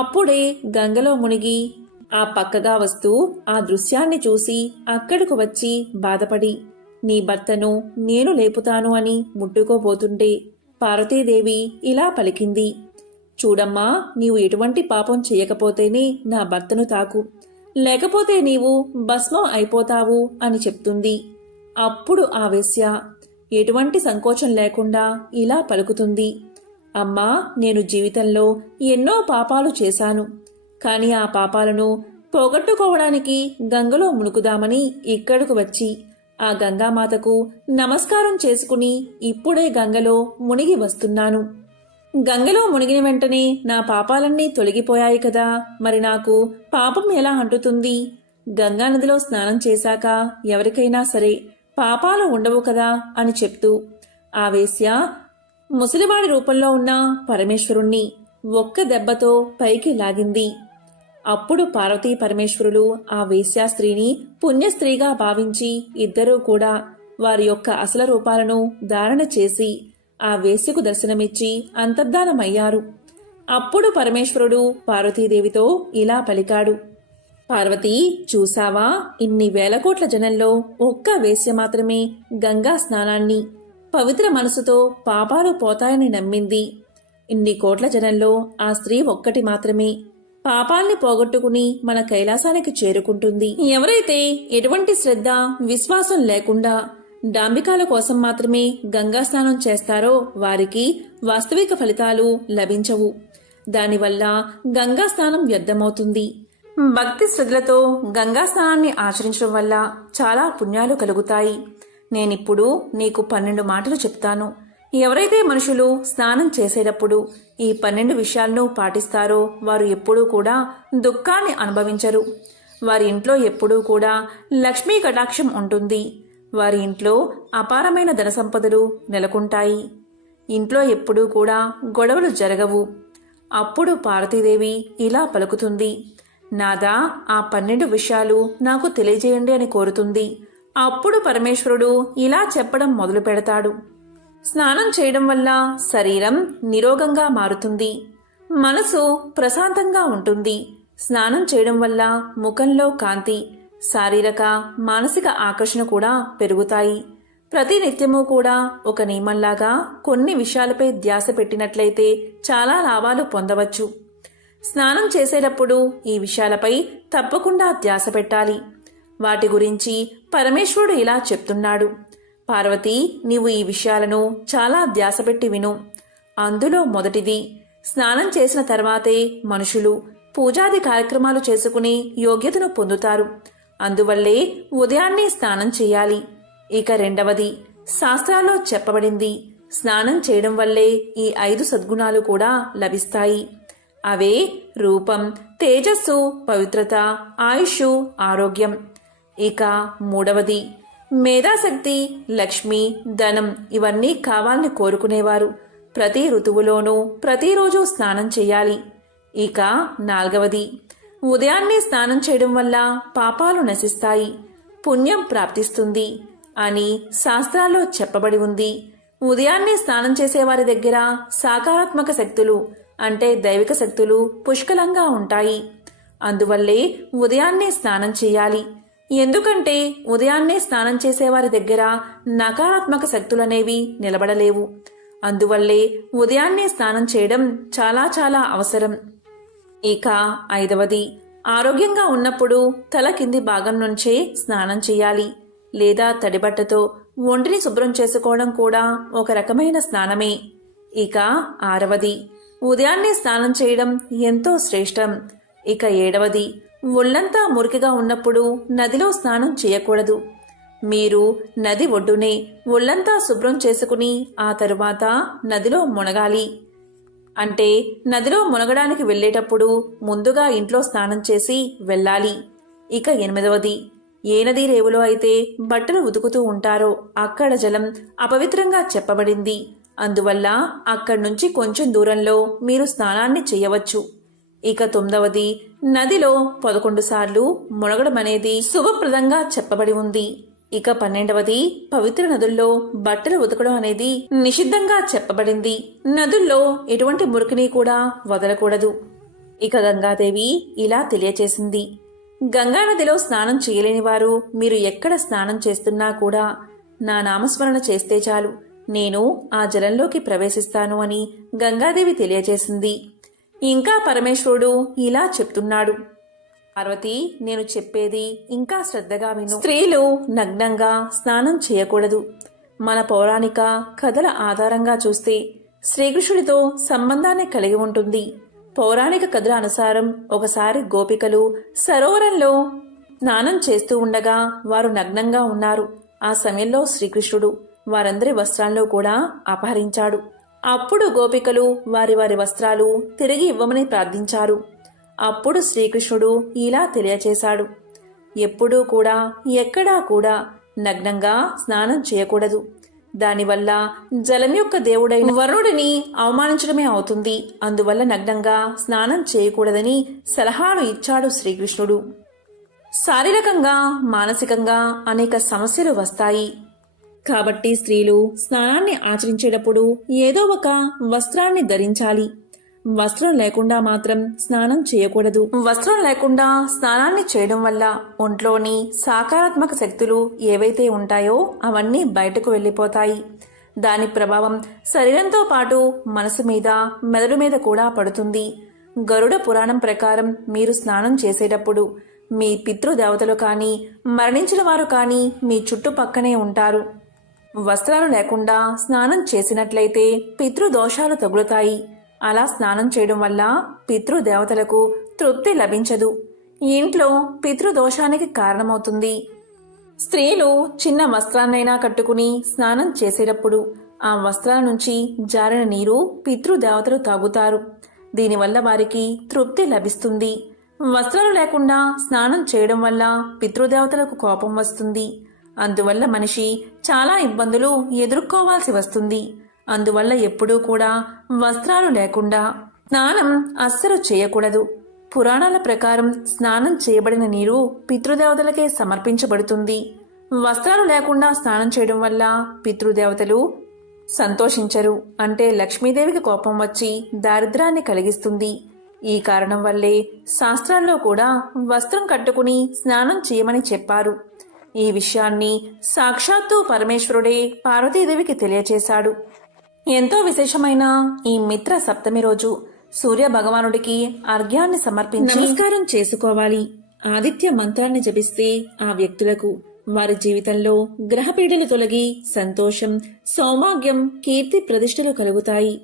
అప్పుడే గంగలో మునిగి ఆ పక్కగా వస్తూ ఆ దృశ్యాన్ని చూసి అక్కడకు వచ్చి బాధపడి, నీ భర్తను నేను లేపుతాను అని ముట్టుకోబోతుంటే పార్వతీదేవి ఇలా పలికింది, చూడమ్మా, నీవు ఎటువంటి పాపం చేయకపోతేనే నా భర్తను తాకు, లేకపోతే నీవు భస్మం అయిపోతావు అని చెప్తుంది. అప్పుడు ఆ వేశ్య ఎటువంటి సంకోచం లేకుండా ఇలా పలుకుతుంది, అమ్మా, నేను జీవితంలో ఎన్నో పాపాలు చేశాను. కాని ఆ పాపాలను పోగొట్టుకోవడానికి గంగలో మునుకుదామని ఇక్కడకు వచ్చి ఆ గంగామాతకు నమస్కారం చేసుకుని ఇప్పుడే గంగలో మునిగి వస్తున్నాను. గంగలో మునిగిన వెంటనే నా పాపాలన్నీ తొలగిపోయాయి కదా, మరి నాకు పాపం ఎలా అంటుతుంది? గంగానదిలో స్నానం చేశాక ఎవరికైనా సరే పాపాలు ఉండవు కదా అని చెప్తూ ఆ వేశ్య ముసలివాడి రూపంలో ఉన్న పరమేశ్వరుణ్ణి ఒక్క దెబ్బతో పైకి లాగింది. అప్పుడు పార్వతీ పరమేశ్వరులు ఆ వేశ్యాస్త్రీని పుణ్యస్త్రీగా భావించి ఇద్దరూ కూడా వారి యొక్క అసలు రూపాలను ధారణ చేసి ఆ వేశ్యకు దర్శనమిచ్చి అంతర్ధానమయ్యారు. అప్పుడు పరమేశ్వరుడు పార్వతీదేవితో ఇలా పలికాడు, పార్వతీ, చూసావా, ఇన్ని వేల కోట్ల జనంలో ఒక్క వేశ్య మాత్రమే గంగా స్నానాన్ని పవిత్ర మనసుతో పాపాలు పోతాయని నమ్మింది. ఇన్ని కోట్ల జనంలో ఆ స్త్రీ ఒక్కటి మాత్రమే పాపాల్ని పోగొట్టుకుని మన కైలాసానికి చేరుకుంటుంది. ఎవరైతే ఎటువంటి శ్రద్ధ విశ్వాసం లేకుండా డాంబికాల కోసం మాత్రమే గంగా స్నానం చేస్తారో వారికి వాస్తవిక ఫలితాలు లభించవు. దానివల్ల గంగా స్నానం వ్యర్థమవుతుంది. భక్తి శ్రద్ధలతో గంగా స్నానాన్ని ఆచరించడం వల్ల చాలా పుణ్యాలు కలుగుతాయి. నేనిప్పుడు నీకు 12 మాటలు చెప్తాను. ఎవరైతే మనుషులు స్నానం చేసేటప్పుడు ఈ 12 విషయాలను పాటిస్తారో వారు ఎప్పుడూ కూడా దుఃఖాన్ని అనుభవించరు. వారి ఇంట్లో ఎప్పుడూ కూడా లక్ష్మీ కటాక్షం ఉంటుంది. వారి ఇంట్లో అపారమైన ధన సంపదలు నెలకొంటాయి. ఇంట్లో ఎప్పుడూ కూడా గొడవలు జరగవు. అప్పుడు పార్వతీదేవి ఇలా పలుకుతుంది, నాదా ఆ 12 విషయాలు నాకు తెలియజేయండి అని కోరుతుంది. అప్పుడు పరమేశ్వరుడు ఇలా చెప్పడం మొదలు పెడతాడు. స్నానం చేయడం వల్ల శరీరం నిరోగంగా మారుతుంది. మనసు ప్రశాంతంగా ఉంటుంది. స్నానం చేయడం వల్ల ముఖంలో కాంతి, శారీరక మానసిక ఆకర్షణ కూడా పెరుగుతాయి. ప్రతి నిత్యము కూడా ఒక నియమంలాగా కొన్ని విషయాలపై ధ్యాస పెట్టినట్లయితే చాలా లాభాలు పొందవచ్చు. స్నానం చేసేటప్పుడు ఈ విషయాలపై తప్పకుండా ధ్యాస పెట్టాలి. వాటి గురించి పరమేశ్వరుడు ఇలా చెప్తున్నాడు. పార్వతి, నీవు ఈ విషయాలను చాలా ధ్యాస పెట్టి విను. అందులో మొదటిది, స్నానం చేసిన తర్వాతే మనుషులు పూజాది కార్యక్రమాలు చేసుకుని యోగ్యతను పొందుతారు. అందువల్లే ఉదయాన్నే స్నానం చేయాలి. ఇక రెండవది, శాస్త్రాల్లో చెప్పబడింది స్నానం చేయడం వల్లే ఈ 5 సద్గుణాలు కూడా లభిస్తాయి. అవే రూపం, తేజస్సు, పవిత్రత, ఆయుష్, ఆరోగ్యం. ఇక మూడవది, మేధాశక్తి, లక్ష్మి, ధనం ఇవన్నీ కావాలని కోరుకునేవారు ప్రతి ఋతువులోనూ ప్రతిరోజు స్నానం చేయాలి. ఇక నాలుగవది, ఉదయాన్నే స్నానం చేయడం వల్ల పాపాలు నశిస్తాయి, పుణ్యం ప్రాప్తిస్తుంది అని శాస్త్రాల్లో చెప్పబడి ఉంది. ఉదయాన్నే స్నానం చేసేవారి దగ్గర సాకారాత్మక శక్తులు అంటే దైవిక శక్తులు పుష్కలంగా ఉంటాయి. అందువల్లే ఉదయాన్నే స్నానం చేయాలి. ఎందుకంటే ఉదయాన్నే స్నానం చేసేవారి దగ్గర నకారాత్మక శక్తులనేవి నిలబడలేవు. అందువల్లే ఉదయాన్నే స్నానం చేయడం చాలా చాలా అవసరం. ఇక ఐదవది, ఆరోగ్యంగా ఉన్నప్పుడు తల కింది భాగం నుంచే స్నానం చేయాలి. లేదా తడిబట్టతో ఒంటిని శుభ్రం చేసుకోవడం కూడా ఒక రకమైన స్నానమే. ఇక ఆరవది, ఉదయాన్నే స్నానం చేయడం ఎంతో శ్రేష్టం. ఇక ఏడవది, ఒళ్లంతా మురికిగా ఉన్నప్పుడు నదిలో స్నానం చేయకూడదు. మీరు నది ఒడ్డునే ఒళ్లంతా శుభ్రం చేసుకుని ఆ తరువాత నదిలో మునగాలి. అంటే నదిలో మునగడానికి వెళ్లేటప్పుడు ముందుగా ఇంట్లో స్నానం చేసి వెళ్ళాలి. ఇక ఎనిమిదవది, ఏ నదీ రేవులో అయితే బట్టలు ఉతుకుతూ ఉంటారో అక్కడ జలం అపవిత్రంగా చెప్పబడింది. అందువల్ల అక్కడి నుంచి కొంచెం దూరంలో మీరు స్నానాన్ని చేయవచ్చు. ఇక 9వది, నదిలో 11 సార్లు మునగడం అనేది శుభప్రదంగా చెప్పబడి ఉంది. ఇక 12వది, పవిత్ర నదుల్లో బట్టలు ఉతకడం అనేది నిషిద్ధంగా చెప్పబడింది. నదుల్లో ఎటువంటి మురికిని కూడా వదలకూడదు. ఇక గంగాదేవి ఇలా తెలియచేసింది, గంగా నదిలో స్నానం చేయలేని వారు మీరు ఎక్కడ స్నానం చేస్తున్నా కూడా నా నామస్మరణ చేస్తే చాలు, నేను ఆ జలంలోకి ప్రవేశిస్తాను అని గంగాదేవి తెలియచేసింది. ఇంకా పరమేశ్వరుడు ఇలా చెప్తున్నాడు, పార్వతి, నేను చెప్పేది ఇంకా శ్రద్ధగా విను. స్త్రీలు నగ్నంగా స్నానం చేయకూడదు. మన పౌరాణిక కథల ఆధారంగా చూస్తే శ్రీకృష్ణుడితో సంబంధాన్ని కలిగి ఉంటుంది. పౌరాణిక కథల అనుసారం ఒకసారి గోపికలు సరోవరంలో స్నానం చేస్తూ ఉండగా వారు నగ్నంగా ఉన్నారు. ఆ సమయంలో శ్రీకృష్ణుడు వారందరి వస్త్రాల్లో కూడా అపహరించాడు. అప్పుడు గోపికలు వారి వారి వస్త్రాలు తిరిగి ఇవ్వమని ప్రార్థించారు. అప్పుడు శ్రీకృష్ణుడు ఇలా తెలియచేశాడు, ఎప్పుడూ కూడా ఎక్కడా కూడా నగ్నంగా స్నానం చేయకూడదు. దానివల్ల జలం యొక్క దేవుడైన వరుణుడిని అవమానించడమే అవుతుంది. అందువల్ల నగ్నంగా స్నానం చేయకూడదని సలహాలు ఇచ్చాడు శ్రీకృష్ణుడు. శారీరకంగా మానసికంగా అనేక సమస్యలు వస్తాయి. కాబట్టి స్త్రీలు స్నానాన్ని ఆచరించేటప్పుడు ఏదో ఒక వస్త్రాన్ని ధరించాలి. వస్త్రం లేకుండా మాత్రం స్నానం చేయకూడదు. వస్త్రం లేకుండా స్నానాన్ని చేయడం వల్ల ఒంట్లోని సకారాత్మక శక్తులు ఏవైతే ఉంటాయో అవన్నీ బయటకు వెళ్లిపోతాయి. దాని ప్రభావం శరీరంతో పాటు మనసు మీద, మెదడు మీద కూడా పడుతుంది. గరుడ పురాణం ప్రకారం మీరు స్నానం చేసేటప్పుడు మీ పితృదేవతలు కానీ మరణించిన వారు కానీ మీ చుట్టుపక్కనే ఉంటారు. వస్త్రాలు లేకుండా స్నానం చేసినట్లయితే పితృదోషాలు తగులుతాయి. అలా స్నానం చేయడం వల్ల పితృదేవతలకు తృప్తి లభించదు. ఇంట్లో పితృదోషానికి కారణమవుతుంది. స్త్రీలు చిన్న వస్త్రాన్నైనా కట్టుకుని స్నానం చేసేటప్పుడు ఆ వస్త్రాల నుంచి జారిన నీరు పితృదేవతలు తాగుతారు. దీనివల్ల వారికి తృప్తి లభిస్తుంది. వస్త్రాలు లేకుండా స్నానం చేయడం వల్ల పితృదేవతలకు కోపం వస్తుంది. అందువల్ల మనిషి చాలా ఇబ్బందులు ఎదుర్కోవాల్సి వస్తుంది. అందువల్ల ఎప్పుడూ కూడా వస్త్రాలు లేకుండా స్నానం అస్సలు చేయకూడదు. పురాణాల ప్రకారం స్నానం చేయబడిన నీరు పితృదేవతలకే సమర్పించబడుతుంది. వస్త్రాలు లేకుండా స్నానం చేయడం వల్ల పితృదేవతలు సంతోషించరు. అంటే లక్ష్మీదేవికి కోపం వచ్చి దారిద్ర్యాన్ని కలిగిస్తుంది. ఈ కారణం వల్లే శాస్త్రాల్లో కూడా వస్త్రం కట్టుకుని స్నానం చేయమని చెప్పారు. ఈ విషయాన్ని సాక్షాత్తు పరమేశ్వరుడే పార్వతీదేవికి తెలియచేశాడు. ఎంతో విశేషమైన ఈ మిత్ర సప్తమి రోజు సూర్య భగవానుడికి అర్ఘ్యాన్ని సమర్పించి నమస్కారం చేసుకోవాలి. ఆదిత్య మంత్రాన్ని జపిస్తే ఆ వ్యక్తులకు వారి జీవితంలో గ్రహపీడలు తొలగి సంతోషం, సౌభాగ్యం, కీర్తి ప్రతిష్టలు కలుగుతాయి.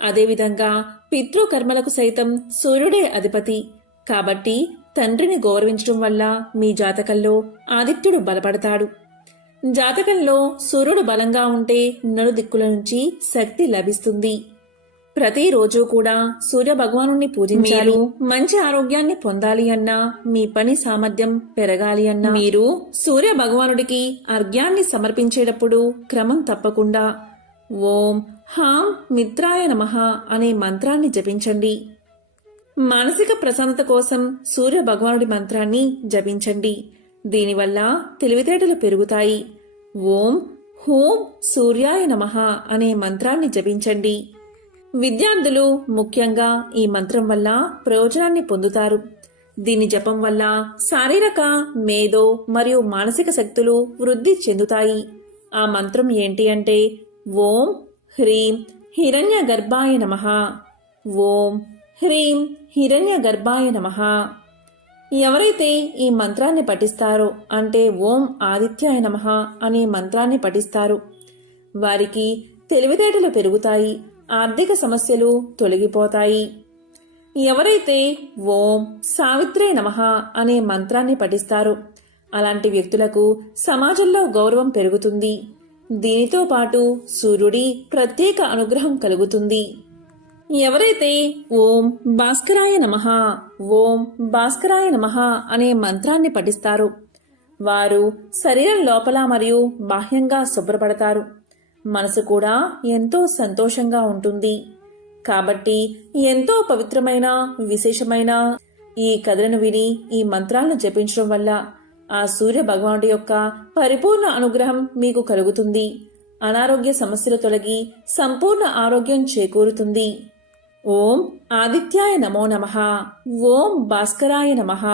అదేవిధంగా పితృకర్మలకు సైతం సూర్యుడే అధిపతి కాబట్టి తండ్రిని గౌరవించడం వల్ల మీ జాతకంలో ఆదిత్యుడు బలపడతాడు. జాతకంలో సూర్యుడు బలంగా ఉంటే నలుదిక్కుల నుంచి శక్తి లభిస్తుంది. ప్రతిరోజు కూడా సూర్య భగవానుణ్ణి పూజించాలి. మంచి ఆరోగ్యాన్ని పొందాలి అన్నా, మీ పని సామర్థ్యం పెరగాలి అన్నా మీరు సూర్య భగవానుడికి అర్ఘ్యాన్ని సమర్పించేటప్పుడు క్రమం తప్పకుండా ఓం హాం మిత్రాయ నమః అనే మంత్రాన్ని జపించండి. మానసిక ప్రశాంతత కోసం సూర్య భగవానుడి మంత్రాన్ని జపించండి. దీనివల్ల తెలివితేటలు పెరుగుతాయి. ఓం హూం సూర్యాయ నమః అనే మంత్రాన్ని జపించండి. విద్యార్థులు ముఖ్యంగా ఈ మంత్రం వల్ల ప్రయోజనాన్ని పొందుతారు. దీని జపం వల్ల శారీరక, మేధో మరియు మానసిక శక్తులు వృద్ధి చెందుతాయి. ఆ మంత్రం ఏంటి అంటే ఓం హ్రీం హిరణ్య గర్భాయ నమః. ఓం హ్రీం హిరణ్య గర్భాయ నమః. ఎవరైతే ఈ మంత్రాన్ని పఠిస్తారో అంటే ఓం ఆదిత్యాయ నమః అనే మంత్రాన్ని పఠిస్తారో వారికి తెలివితేటలు పెరుగుతాయి. ఆర్థిక సమస్యలు తొలగిపోతాయి. ఎవరైతే ఓం సావిత్రే నమః అనే మంత్రాన్ని పఠిస్తారో అలాంటి వ్యక్తులకు సమాజంలో గౌరవం పెరుగుతుంది. దీనితో పాటు సూర్యుడి ప్రత్యేక అనుగ్రహం కలుగుతుంది. ఎవరైతే ఓం భాస్కరాయ నమః, ఓం భాస్కరాయ నమః అనే మంత్రాన్ని పఠిస్తారో వారు శరీరం లోపల మరియు బాహ్యంగా శుభ్రపడతారు. మనసు కూడా ఎంతో సంతోషంగా ఉంటుంది. కాబట్టి ఎంతో పవిత్రమైన, విశేషమైన ఈ కథలను విని ఈ మంత్రాలను జపించడం వల్ల ఆ సూర్య భగవానుడి యొక్క పరిపూర్ణ అనుగ్రహం మీకు కలుగుతుంది. అనారోగ్య సమస్యలు తొలగి సంపూర్ణ ఆరోగ్యం చేకూరుతుంది. ఓం ఆదిత్యాయ నమో నమః. ఓం భాస్కరాయ నమః.